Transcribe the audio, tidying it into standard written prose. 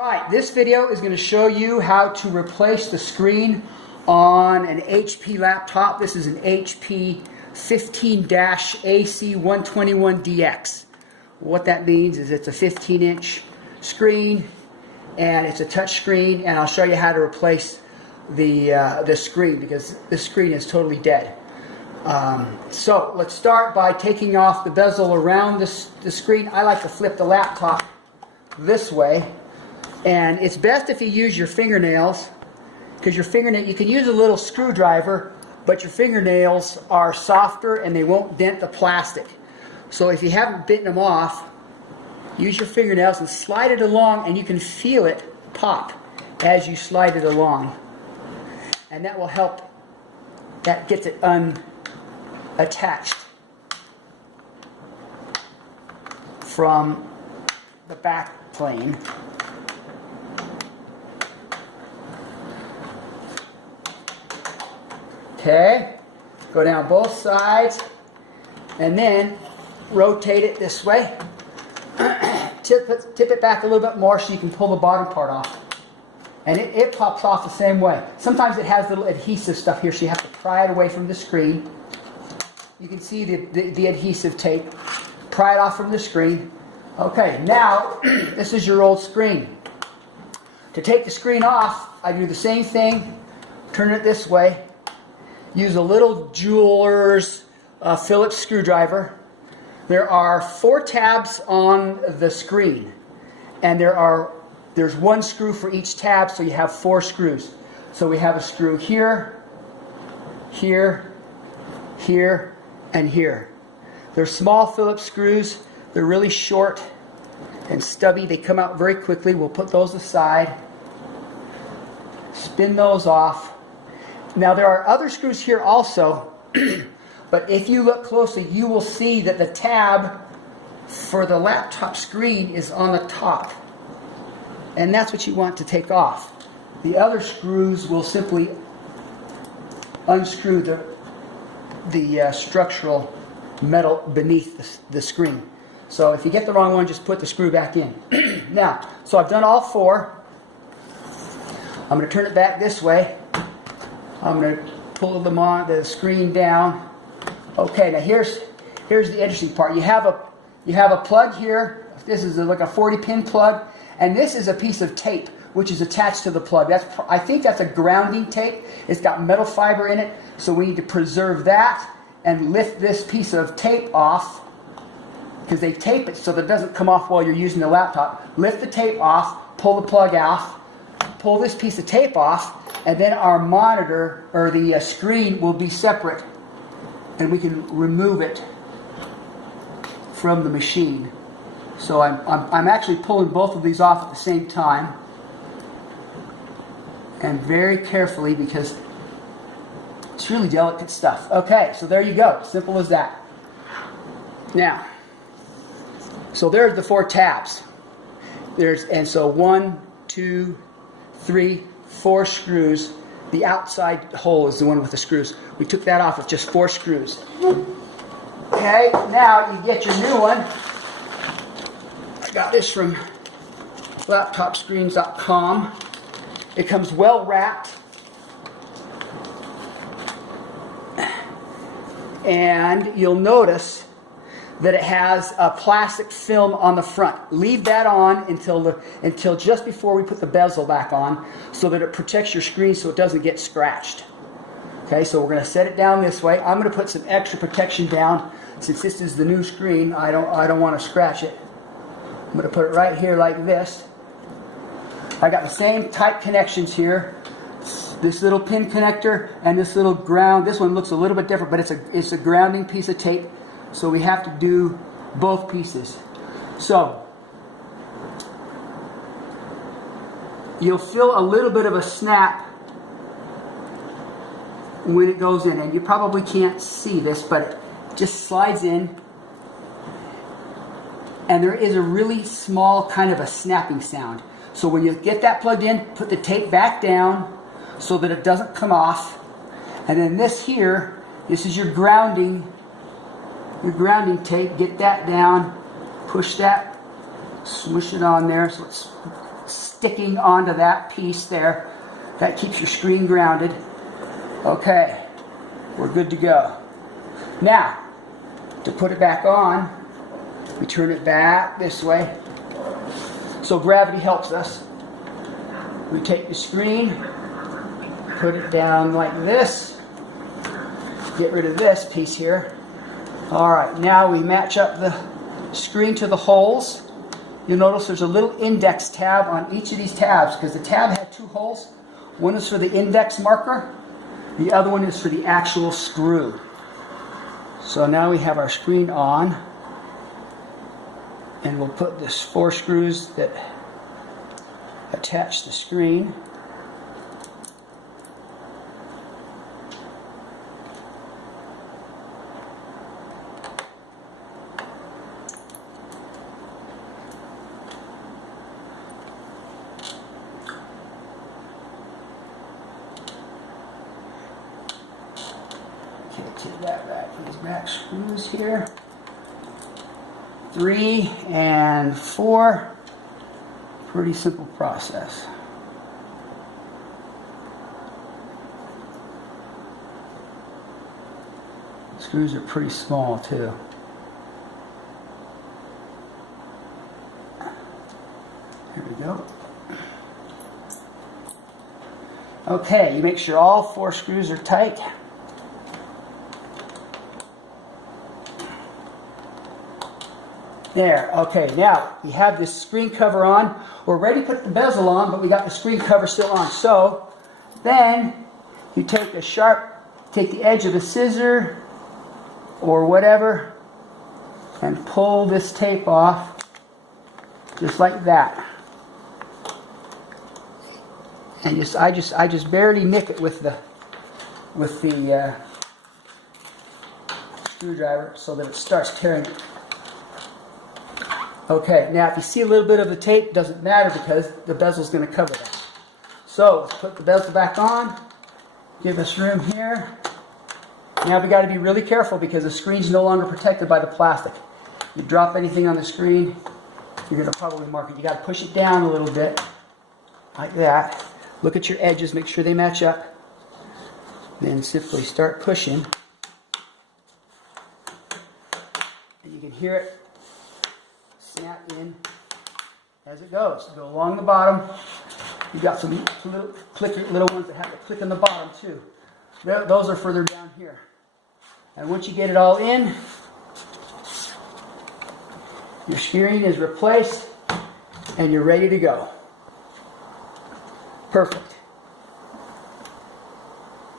Alright, this video is going to show you how to replace the screen on an HP laptop. This is an HP 15-AC121DX. What that means is it's a 15-inch screen and it's a touch screen, and I'll show you how to replace the screen because this screen is totally dead. So let's start by taking off the bezel around the screen. I like to flip the laptop this way. And it's best if you use your fingernails, because you can use a little screwdriver, but your fingernails are softer and they won't dent the plastic. So if you haven't bitten them off, use your fingernails and slide it along, and you can feel it pop as you slide it along. And that will help, that gets it unattached from the back plane. Okay, go down both sides and then rotate it this way. Tip it back a little bit more so you can pull the bottom part off. And it pops off the same way. Sometimes it has little adhesive stuff here, so you have to pry it away from the screen. You can see the adhesive tape. Pry it off from the screen. Okay, now this is your old screen. To take the screen off, I do the same thing. Turn it this way. Use a little jeweler's Phillips screwdriver. There are 4 tabs on the screen, and there's 1 screw for each tab, so you have 4 screws. So we have a screw here, here, here, and here. They're small Phillips screws. They're really short and stubby. They come out very quickly. We'll put those aside. Spin those off. Now there are other screws here also, but if you look closely, you will see that the tab for the laptop screen is on the top. And that's what you want to take off. The other screws will simply unscrew the structural metal beneath the screen. So if you get the wrong one, just put the screw back in. Now, so I've done all 4. I'm going to turn it back this way. I'm going to pull the screen down. Okay, now here's the interesting part. You have a plug here. This is like a 40-pin plug, and this is a piece of tape which is attached to the plug. I think that's a grounding tape. It's got metal fiber in it, so we need to preserve that and lift this piece of tape off, because they tape it so that it doesn't come off while you're using the laptop. Lift the tape off, pull the plug off, pull this piece of tape off, and then our monitor or the screen will be separate, and we can remove it from the machine. So I'm actually pulling both of these off at the same time, and very carefully, because it's really delicate stuff. Okay, so there you go. Simple as that. Now, so there's the 4 tabs. And so 1, 2, 3, 4 screws. The outside hole is the one with the screws. We took that off with just 4 screws. Okay, now you get your new one. I got this from laptopscreens.com. It comes well wrapped. And you'll notice that it has a plastic film on the front. Leave that on until just before we put the bezel back on, so that it protects your screen so it doesn't get scratched. Okay, so we're going to set it down this way. I'm going to put some extra protection down since this is the new screen. I don't want to scratch it. I'm going to put it right here like this. I got the same type connections here. This little pin connector and this little ground. This one looks a little bit different, but it's a grounding piece of tape. So we have to do both pieces. So you'll feel a little bit of a snap when it goes in, and you probably can't see this, but it just slides in, and there is a really small kind of a snapping sound. So when you get that plugged in, put the tape back down so that it doesn't come off, and then this here, this is your grounding tape. Get that down, push that, smush it on there so it's sticking onto that piece there. That keeps your screen grounded. Okay, we're good to go. Now, to put it back on, we turn it back this way. So gravity helps us. We take the screen, put it down like this, get rid of this piece here. All right, now we match up the screen to the holes. You'll notice there's a little index tab on each of these tabs because the tab had 2 holes. One is for the index marker, the other one is for the actual screw. So now we have our screen on, and we'll put this 4 screws that attach the screen. Take that back, these back screws here. 3 and 4. Pretty simple process. Screws are pretty small too. There we go. Okay, you make sure all 4 screws are tight. There, okay, now we have this screen cover on. We're ready to put the bezel on, but we got the screen cover still on. So then you take the edge of a scissor or whatever and pull this tape off just like that. And I just barely nick it with the screwdriver so that it starts tearing it. Okay, now if you see a little bit of the tape, it doesn't matter because the bezel is going to cover that. So let's put the bezel back on. Give us room here. Now we got to be really careful because the screen's no longer protected by the plastic. You drop anything on the screen, you're going to probably mark it. You got to push it down a little bit, like that. Look at your edges, make sure they match up. Then simply start pushing. And you can hear it snap in as it goes. Go along the bottom. You've got some little ones that have to click on the bottom too. Those are further down here. And once you get it all in, your screen is replaced and you're ready to go. Perfect.